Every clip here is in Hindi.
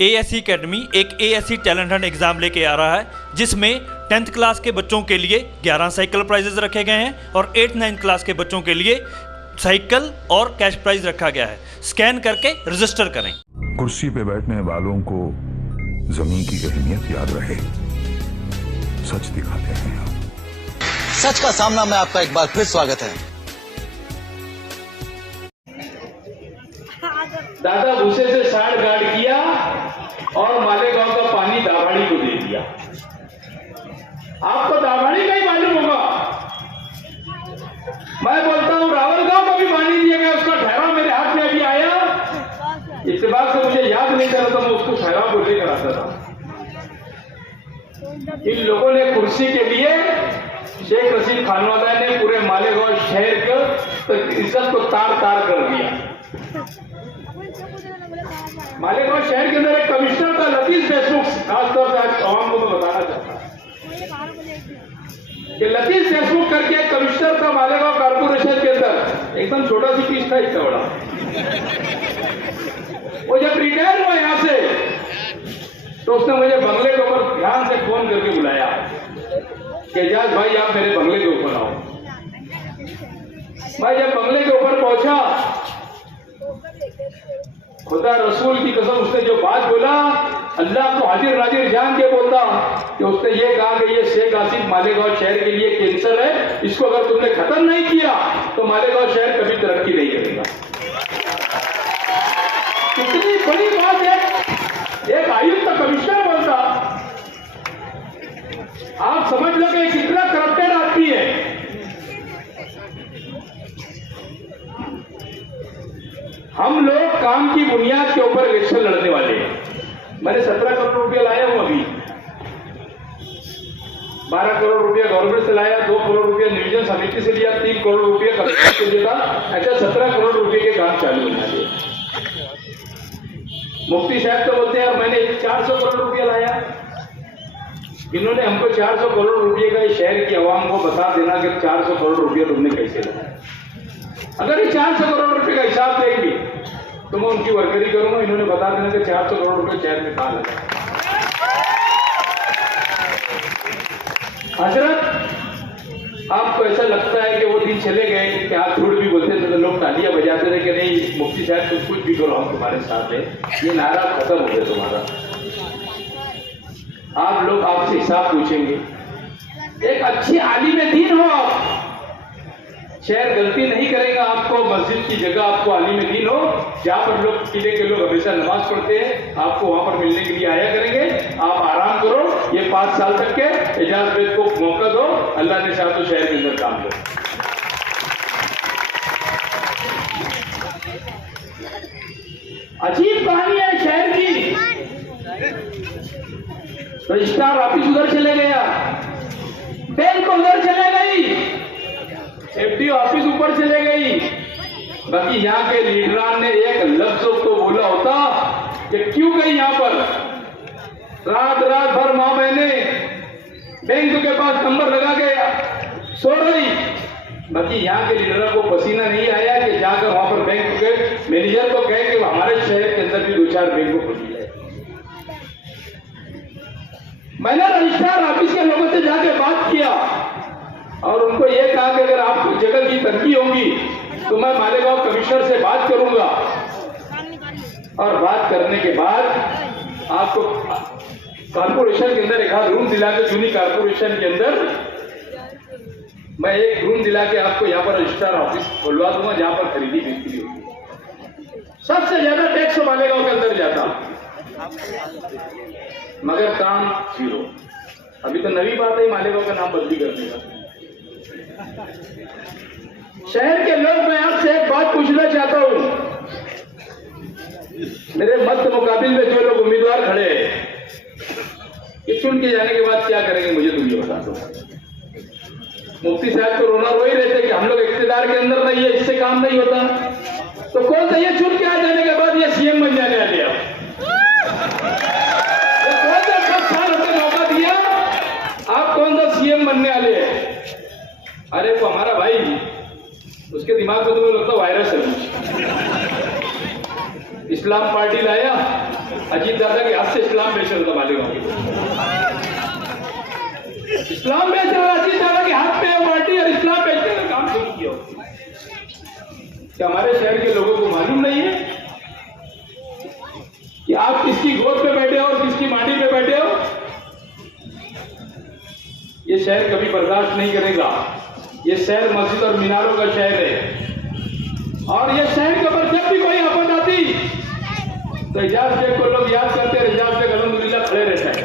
एएससी एकेडमी एक एएससी टैलेंट हंट एग्जाम लेके आ रहा है, जिसमें 10th क्लास के बच्चों के लिए 11 साइकिल प्राइजेस रखे गए हैं और 8th-9th क्लास के बच्चों के लिए साइकिल और कैश प्राइज रखा गया है। स्कैन करके रजिस्टर करें। कुर्सी पे बैठने वालों को जमीन की अहमियत याद रहे, सच दिखाते हैं। सच का सामना में आपका एक बार फिर स्वागत है। दादा भूसे से साड़ गाड़ किया और मालेगांव का पानी दाभाड़ी को दे दिया। आपको दाभाड़ी का ही मालूम होगा। मैं बोलता हूं रावलगांव को भी पानी दिया गया, उसका ठहराव मेरे हाथ में अभी आया। इत्तेफाक से मुझे याद नहीं चला था, मैं उसको ठहराव को लेकर आता था। इन लोगों ने कुर्सी के लिए शेख रशीद खानवादा ने पूरे मालेगांव शहर को इज्जत को तार तार कर दिया। मालेगांव शहर के अंदर एक कमिश्नर था लतीफ देशमुख, खासतौर से आज आवाम को मैं बताना चाहता हूं कि लतीफ देशमुख करके एक कमिश्नर था मालेगांव कारपोरेशन के अंदर। एकदम छोटा सी पीस था, इतना बड़ा। वो जब रिटायर हुआ यहां से तो उसने मुझे बंगले के ऊपर ध्यान से फोन करके बुलाया कि एजाज भाई आप मेरे बंगले के ऊपर आओ। मैं जब बंगले के ऊपर पहुंचा, खुदा रसूल की कसम उसने जो बात बोला, अल्लाह को हाजिर नाजिर जान के बोलता कि उसने ये कहा कि ये शेख आसिफ मालेगांव शहर के लिए कैंसर है, इसको अगर तुमने खत्म नहीं किया तो मालेगांव शहर कभी तरक्की नहीं करेगा। कितनी बड़ी बात है, एक आयुक्त कमिश्नर बोलता। आप समझ लो कि कितना करप्टेड आदमी है। हम लोग काम की बुनियाद के ऊपर इलेक्शन लड़ने वाले हैं। मैंने 17 करोड़ रुपया लाया हूं, अभी 12 करोड़ रुपया गवर्नमेंट से लाया, 2 करोड़ रुपया नियोजन समिति से लिया, 3 करोड़ रुपया कमिश्नर से लिया था। ऐसा 17 करोड़ रुपये के काम चालू बना दिए। मुफ्ती साहब तो बोलते हैं मैंने 400 करोड़ रुपया लाया। इन्होंने हमको 400 करोड़ रुपये का शहर की आवाम को बता देना कि 400 करोड़ रुपया तुमने कैसे लाया। अगर ये 400 करोड़ रुपए का हिसाब देंगे तो मैं उनकी वर्करी करूंगा। इन्होंने बता देना कि 400 करोड़ रुपए शहर में कहां लगा। हजरत, आपको ऐसा लगता है कि वो दिन चले गए कि हाथ छोड़ भी बोलते थे तो लोग तालियां बजाते थे कि नहीं मुफ्ती साहब तुम कुछ भी करो हम तुम्हारे साथ है, ये नारा खत्म हो गया तुम्हारा। आप लोग आपसे हिसाब पूछेंगे। एक अच्छी आलिम दीन हो आप, शहर गलती नहीं करेगा। आपको मस्जिद की जगह आपको आलिम दीन हो, जहां पर लोग किले के लोग हमेशा नमाज पढ़ते हैं, आपको वहां पर मिलने के लिए आया करेंगे। आप आराम करो, ये 5 साल तक के एजाज बेद को मौका दो, अल्लाह ने चाहा तो शहर के अंदर काम दो। अजीब कहानी है शहर की। रजिस्ट्रार ऑफिस उधर चले गया, बैंक उधर चले गई, एफडी ऑफिस ऊपर चले गई। बाकी यहाँ के लीडरान ने एक लफ्ज को बोला होता कि क्यों गई यहाँ पर। रात भर मां बहने बैंक के पास नंबर लगा के सो रही। बाकी यहाँ के लीडरों को पसीना नहीं आया कि जाकर वहां पर बैंक के मैनेजर को कहे कि हमारे शहर के अंदर भी 2-4 बैंक को खुली है। मैंने रजिस्ट्रार ऑफिस के लोगों से जाके बात किया और उनको यह कहा कि अगर आपकी जगह की तरक्की होगी तो मैं मालेगांव कमिश्नर से बात करूंगा और बात करने के बाद आपको कारपोरेशन के अंदर एक आध रूम दिला के, जूनी कारपोरेशन के अंदर मैं एक रूम दिला के आपको यहाँ पर रजिस्ट्रार ऑफिस खुलवा दूंगा, जहां पर खरीदी बिक्री होगी। सबसे ज्यादा टैक्स मालेगांव के अंदर जाता, मगर काम 0। अभी तो नवी बात है मालेगांव का नाम बदली करने का। शहर के लोग, मैं आपसे एक बात पूछना चाहता हूं। मेरे मध्य मुकाबिल में जो लोग उम्मीदवार खड़े हैं, ये चुन के जाने के बाद क्या करेंगे मुझे तुम ये बता दो। मुफ्ती साहब तो रोना रो ही रहते कि हम लोग इख्तियार के अंदर नहीं है, इससे काम नहीं होता। तो कौन सा ये चुन के आ जाने के बाद ये सीएम बन जाने वाले आप? कौन सा 10 साल हमने मौका दिया, आप कौन सा सीएम बनने वाले हैं? अरे वो हमारा भाई, उसके दिमाग में तुम्हें लगता वायरस है। इस्लाम पार्टी लाया, अजीत दादा चाचा के हाथ से इस्लाम बेच रहा था मालेगांव के, इस्लाम बेच रहा राशिद चाचा के हाथ में पार्टी और इस्लाम बेचने का काम शुरू किया। क्या हमारे शहर के लोगों को मालूम नहीं है कि आप किसकी गोद पे बैठे हो और किसकी माटी पे बैठे हो? ये शहर कभी बर्दाश्त नहीं करेगा। ये शहर मस्जिद और मीनारों का शहर है और ये शहर के ऊपर जब भी कोई आफत आती तो एजाज बेग को लोग याद करते हैं। एजाज बेग अल्हम्दुलिल्लाह खड़े रहता है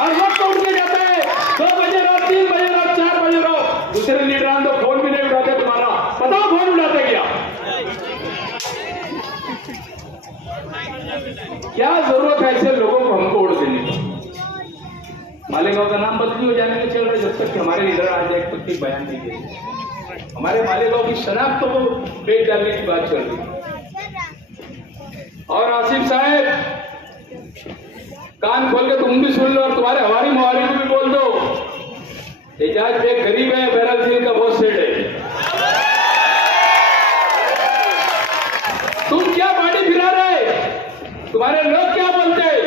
और वक्त उठ के जाता है। 2 बजे रात, 3 बजे रात, 4 बजे रात, दूसरे लीडरान तो फोन भी नहीं उठाते। तुम्हारा बताओ फोन उठाते क्या जरूरत है ऐसे लोगों को हमको वोट देने की? मालेगांव का नाम बदली हो जाने में चल रहा है जब तक कि हमारे लीडर आ जाए तब तक बयान नहीं दिए। हमारे मालेगांव की शनाख्त को बेच डालने की बात चल रही है। और आसिफ साहब कान खोल के तुम भी सुन लो और तुम्हारे हमारी मुहारी को भी बोल दो। एजाज बेग गरीब है, बहरहाल सिंह का बहुत सेठ है। तुम क्या बाड़ी फिरा रहे? तुम्हारे लोग क्या बोलते हैं?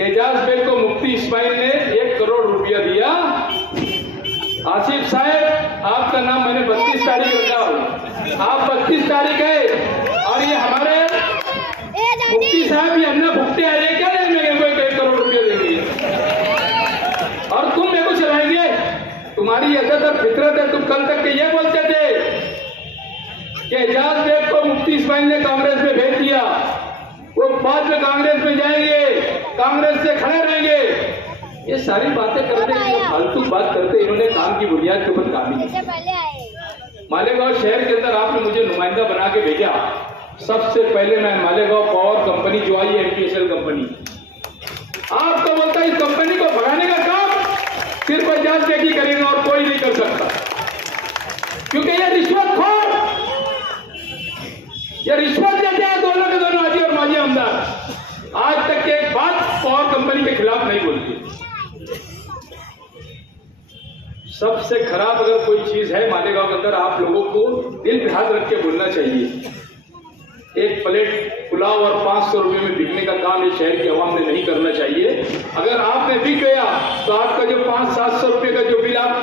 एजाज बेग को मुफ्ती इस्माइल ने 1 करोड़ रुपया दिया। आसिफ साहब आपका नाम मैंने 32 तारीख रखा हूं, आप 32 तारीख है और ये हमारे मुफ्ती साहब भी हमने भुगते आए क्या नहीं? मैं 1 करोड़ रुपया देंगे और तुम मेरे को चलाएंगे? तुम्हारी अदत और फितरत है। तुम कल तक के ये बोलते थे कि एजाज बेग को मुफ्ती इस्माइल ने कांग्रेस में भेज दिया, वो बाद में कांग्रेस में जाएंगे, कांग्रेस से खड़े रहेंगे। ये सारी बातें करते हैं, फालतू बात करते। इन्होंने काम की बुनियाद के ऊपर काम ही नहीं। मालेगांव शहर के अंदर आपने मुझे नुमाइंदा बना के भेजा। सबसे पहले मैं मालेगांव पावर कंपनी जो आई है, एमपीएसएल कंपनी, आपको बोलता है इस कंपनी को भगाने का काम सिर्फ एजाज बेग ही करेगा और कोई नहीं कर सकता, क्योंकि ये रिश्वतखोर, ये रिश्वत देते हैं दोनों के दोनों, हाजी और माजी आमदार। आज तक के एक बात पावर कंपनी के खिलाफ नहीं बोलती। सबसे खराब अगर कोई चीज है मालेगांव के अंदर, आप लोगों को दिल पे हाथ रख के बोलना चाहिए। एक प्लेट पुलाव और 500 रुपए में बिकने का काम इस शहर की आवाम ने नहीं करना चाहिए। अगर आपने बिक गया तो आपका जो 500-700 रुपए का जो बिल आप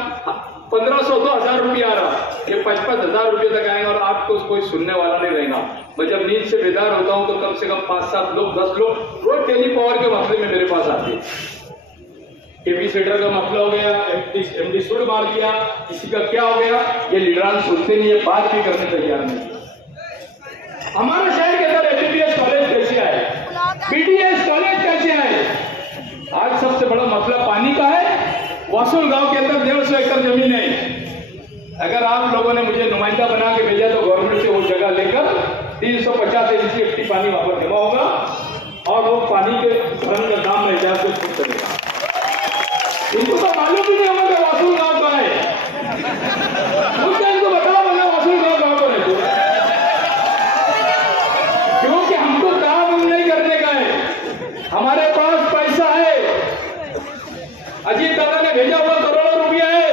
1500-2000 रुपये आ रहा, ये 55,000 रुपये तक आएंगे और आपको कोई सुनने वाला नहीं रहेगा। मैं जब नींद से बेदार होता हूं तो कम से कम 5-7 लोग 10 लोग रोज टेली पावर के मसले में मेरे पास आते हैं। टीवी सेटर का मसला हो गया, एमडी सुर मार दिया, किसी का क्या हो गया, ये लीडरान सुनते नहीं है, बात भी करने तैयार नहीं। हमारे शहर के अंदर एमबीबीएस कॉलेज कैसे आए, बीडीएस कॉलेज कैसे आए? आज सबसे बड़ा मसला पानी का है। वासुल गांव के अंदर 150 एकड़ जमीन है। अगर आप लोगों ने मुझे नुमाइंदा बना के भेजा तो गवर्नमेंट से वो जगह लेकर 350 एमसीएफटी पानी वहां पर जमा होगा और वो पानी के भरण का काम में एजाज को शुरू करेगा। इनको तो मालूम भी नहीं होगा कि वासुल गांव का है। इनको बताओ बोला वासुल गांव कहां पर है, क्योंकि हमको काम नहीं करने का है। हमारे पास पैसा है, अजीत दादा ने भेजा हुआ करोड़ों रुपया है।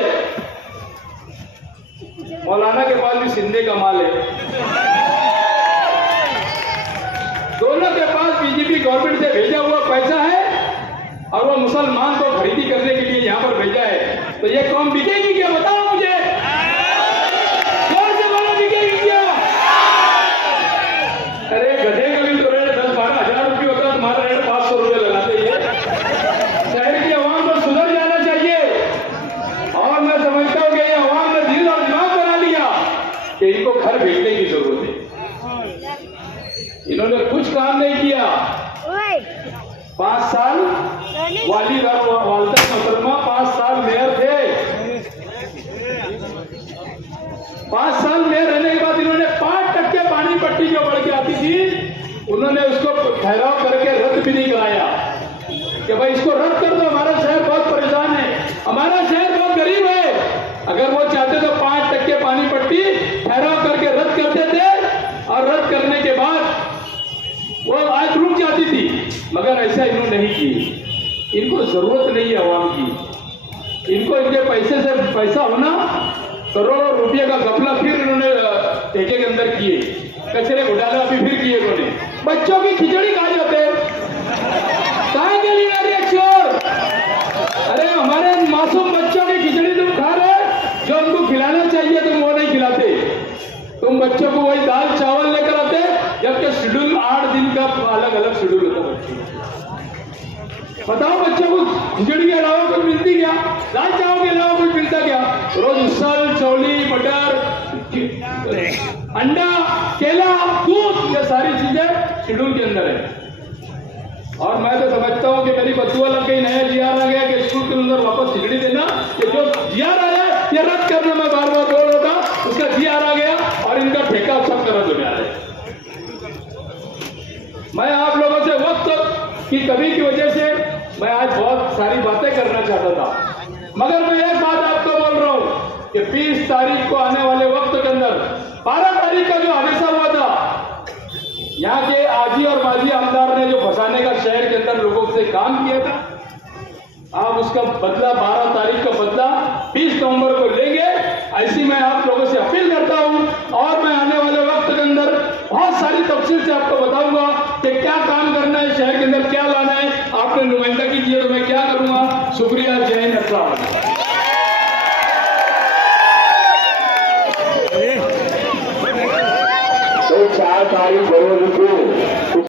मौलाना के पास भी सिंधे का माल है। दोनों के पास बीजेपी गवर्नमेंट से भेजा हुआ पैसा है और वो मुसलमान को खरीदी करने के लिए यहाँ पर भेजा है। तो ये कौम बिकेगी क्या? बताओ मुझे, जोर से बोलो, बिकेगी क्या? अरे गधे का भी तो रेट 10-12 हजार रुपये होता है, तुम्हारा रेट 500 रुपये लगाते हैं। शहर की आवाम को सुधर जाना चाहिए और मैं समझता हूँ कि ये आवाम ने दिल और दिमाग बना लिया कि इनको घर भेजने की जरूरत है। इन्होंने कुछ काम नहीं किया। 5 साल वाली वालदा मोहतरमा 5 साल मेयर थे। 5 साल मेयर रहने के बाद इन्होंने 5% पानी पट्टी जो बढ़ के आती थी, उन्होंने उसको ठहराव करके रद्द भी नहीं कराया कि भाई इसको रद्द कर दो, हमारा शहर बहुत परेशान है, हमारा शहर बहुत गरीब है। अगर वो चाहते तो 5% पानी पट्टी ठहराव करके रद्द करते थे और रद्द करने के बाद वो आज रुक जाती थी, मगर ऐसा इन्होंने नहीं की। इनको जरूरत नहीं है आवाम की, इनको इनके पैसे से पैसा होना, करोड़ों रुपये का घपला फिर इन्होंने ठेके के अंदर किए, कचरे घोटाला अभी फिर किए इन्होंने। बच्चों की खिचड़ी खा जाते हैं। बताओ बच्चों को खिचड़ी के अलावा कुछ मिलती क्या? दाल चावल के अलावा कुछ मिलता क्या? रोज उसल, चौली, मटर, अंडा, केला, दूध, ये सारी चीजें शेड्यूल के अंदर है। और मैं तो समझता हूँ कि मेरी बदुआ लग गई, नया जीआर आ गया कि स्कूल के अंदर वापस खिचड़ी देना, कि जो जीआर आया ये रद्द करना, मैं बार बार बोल रहा था, उसका जीआर आ गया और इनका ठेका सब रद्द हो जा रहा है। मैं आप लोगों से वक्त की कमी की वजह से मैं आज बहुत सारी बातें करना चाहता था, मगर मैं एक बात आपको बोल रहा हूं कि 20 तारीख को आने वाले वक्त के अंदर 12 तारीख का जो हादसा हुआ था, यहाँ के आजी और माजी आमदार ने जो फंसाने का शहर के अंदर लोगों से काम किया था, आप उसका बदला 12 तारीख का बदला 20 नवंबर को लेंगे, ऐसी मैं आप लोगों से अपील करता हूं। और मैं आने वाले वक्त के अंदर बहुत सारी तफसील से आपको बताऊंगा कि क्या काम करना है, शहर के अंदर क्या लाना है। आपने नुमाइंदगी की है तो मैं क्या करूंगा। शुक्रिया, जय हिंद, अस्सलाम वालेकुम। तो 4 तारीख बरोज को